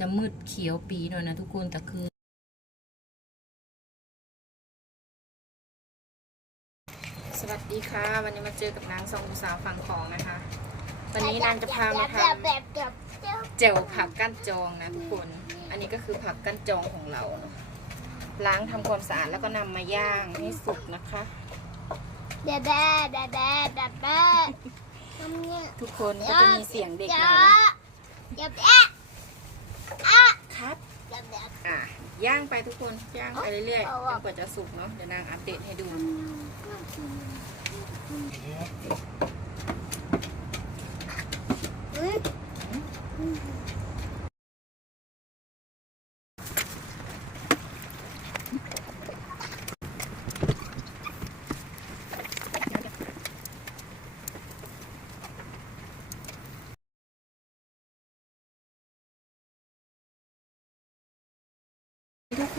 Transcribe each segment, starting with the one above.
จะมืดเขียวปีหน่อยนะทุกคนแต่คือ สวัสดีค่ะ วันนี้มาเจอกับนางสองสาวฝั่งของนะคะ วันนี้นางจะพามาทำเจลผักก้านจองนะทุกคน อันนี้ก็คือผักก้านจองของเราเนอะล้างทำความสะอาดแล้วก็นำมาย่างให้สุกนะคะแบ๊ะแบ๊ะแบ๊ะแบ๊ะแบ๊ะแบ๊ะทำเนี่ยทุกคนก็จะมีเสียงเด็กหจ๊ะน่อยนะแบ๊ะแบ๊ะอะ ครับ แบ๊ะแบ๊ะ อะย่างไปทุกคนย่างไปเรื่อยๆเอาจอะนกว่าจะสุกเนาะเดี๋ยวนางอัปเดตให้ดู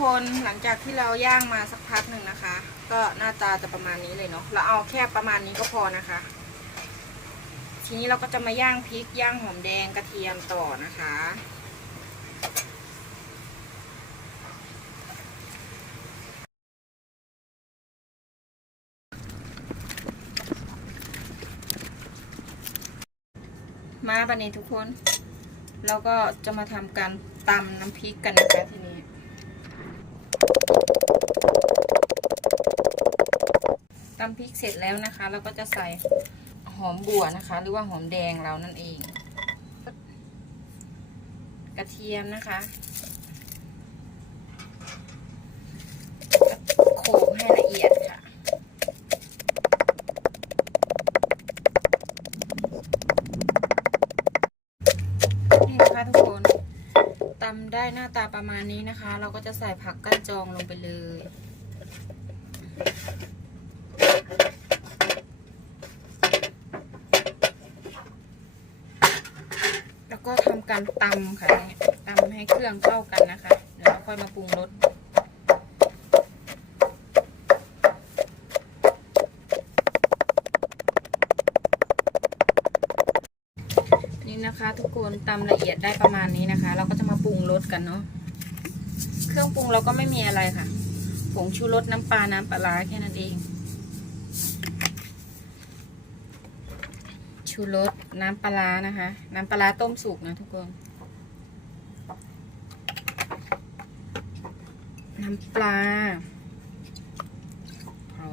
คนหลังจากที่เราย่างมาสักพักหนึ่งนะคะ ก็หน้าตาจะประมาณนี้เลยเนาะเราเอาแค่ประมาณนี้ก็พอนะคะ ทีนี้เราก็จะมาย่างพริกย่างหอมแดงกระเทียมต่อนะคะ มาบันนี้ทุกคน เราก็จะมาทำการตำน้ำพริกกันนะคะทีนี้ ตำพริกเสร็จแล้วนะคะ เราก็จะใส่หอมบัวนะคะ หรือว่าหอมแดงเรานั่นเอง กระเทียมนะคะโขลกให้ละเอียดค่ะ นี่นะคะทุกคนตำได้หน้าตาประมาณนี้นะคะ เราก็จะใส่ผักก้านจองลงไปเลย แล้ว การตำค่ะตำให้เครื่องเข้ากันนะคะเดี๋ยวค่อยมาปรุงรสนี่นะคะทุกคนตำละเอียดได้ประมาณนี้นะคะ เราก็จะมาปรุงรสกันเนาะเครื่องปรุงเราก็ไม่มีอะไรค่ะ ผงชูรสน้ำปลาน้ำปลาแค่นั้นเอง ชูรสน้ำปลานะคะ น้ำปลาต้มสุกนะทุกคน น้ำปลาพอ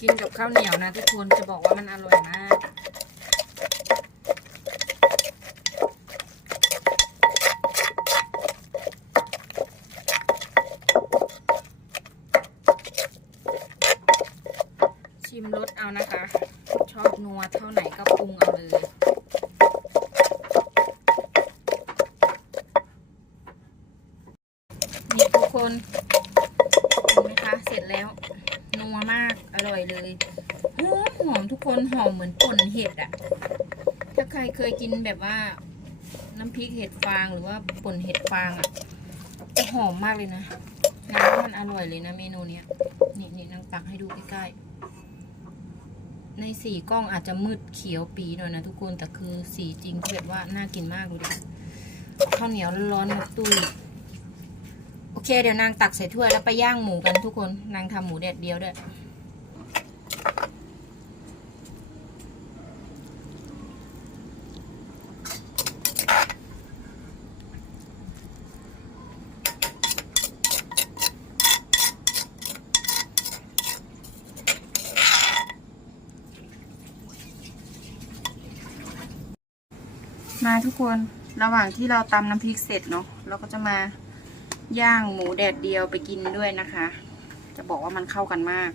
กินกับข้าวเหนียวนะทุกคนจะบอกว่ามันอร่อยมาก ชิมรสเอานะคะ ชอบนัวเท่าไหนก็ปรุงเอาเลยนี่ทุกคนเห็นไหมคะ เสร็จแล้ว นัวมากอร่อยเลยหอมหอมทุกคนหอมเหมือนป่นเห็ดอะถ้าใครเคยกินแบบว่า น้ำพริกเห็ดฟางหรือว่าป่นเห็ดฟางอะจะหอมมากเลยนะน้ำมันอร่อยเลยนะเมนูเนี้ยนี่นี่นางตักให้ดูใกล้ๆ ในสีกล้องอาจจะมืดเขียวปีหน่อยนะทุกคน แต่คือสีจริงที่แบบว่าน่ากินมากเลยดิข้าวเหนียวร้อนๆตุ้ยโอเคเดี๋ยวนางตักใส่ถ้วยแล้วไปย่างหมูกันทุกคน นางทำหมูแดดเดียวด้วย มาทุกคนระหว่างที่เราตำน้ำพริกเสร็จเนาะเราก็จะมาย่างหมูแดดเดียวไปกินด้วยนะคะ จะบอกว่ามันเข้ากันมาก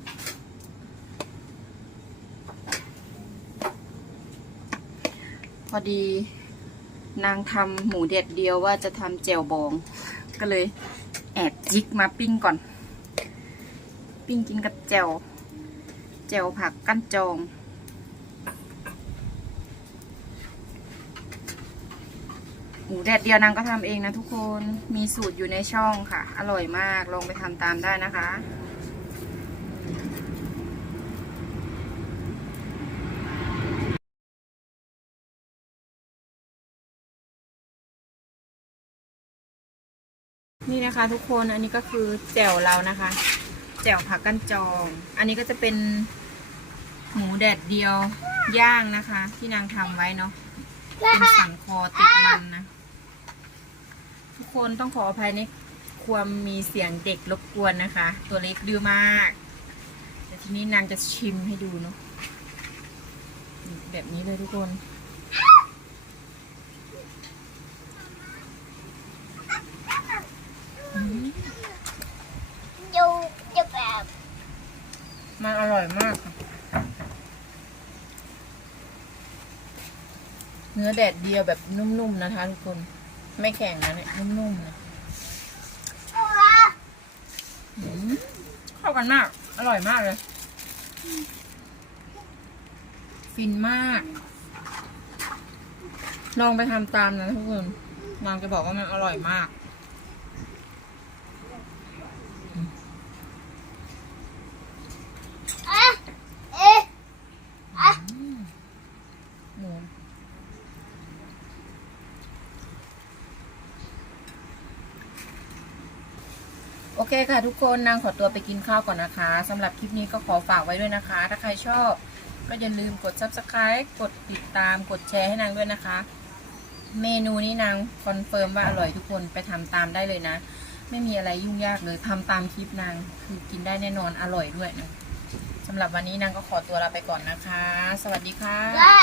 พอดีนางทำหมูแดดเดียวว่าจะทำแจ่วบอง ก็เลยแอบจิกมาปิ้งก่อน ปิ้งกินกับแจ่วแจ่วผักกั้นจอง หมูแดดเดียวนางก็ทำเองนะทุกคนมีสูตรอยู่ในช่องค่ะ อร่อยมากลองไปทำตามได้นะคะ นี่นะคะทุกคนอันนี้ก็คือแจ่วเรานะคะ แจ่วผักกั้นจอง อันนี้ก็จะเป็นหมูแดดเดียวย่างนะคะ ที่นางทำไว้เนาะเป็นสังคอติดมันนะ ทุกคนต้องขออภัยในความมีเสียงเด็กรบกวนนะคะ ตัวเล็กดื้อมากแต่ทีนี้นางจะชิมให้ดูเนาะแบบนี้เลยทุกคนอืมดูจะแบบมันอร่อยมากค่ะเนื้อแดดเดียวแบบนุ่มๆนะคะทุกคน ไม่แข็งนะเนี่ยนุ่มๆนะเข้ากันมาก อร่อยมากเลย ฟินมาก ลองไปทำตามนะทุกคนนางจะบอกว่ามันอร่อยมาก อะเอ๊ะอะ หมูโอเคค่ะทุกคนนางขอตัวไปกินข้าวก่อนนะคะสำหรับคลิปนี้ก็ขอฝากไว้ด้วยนะคะ ถ้าใครชอบ ก็อย่าลืมกด subscribe กดติดตามกดแชร์ให้นางด้วยนะคะ เมนูนี้นางคอนเฟิร์มว่าอร่อยทุกคนไปทำตามได้เลยนะ ไม่มีอะไรยุ่งยากเลยทำตามคลิปนางคือกินได้แน่นอนอร่อยด้วยนะสำหรับวันนี้นางก็ขอตัวลาไปก่อนนะคะ สวัสดีค่ะ และ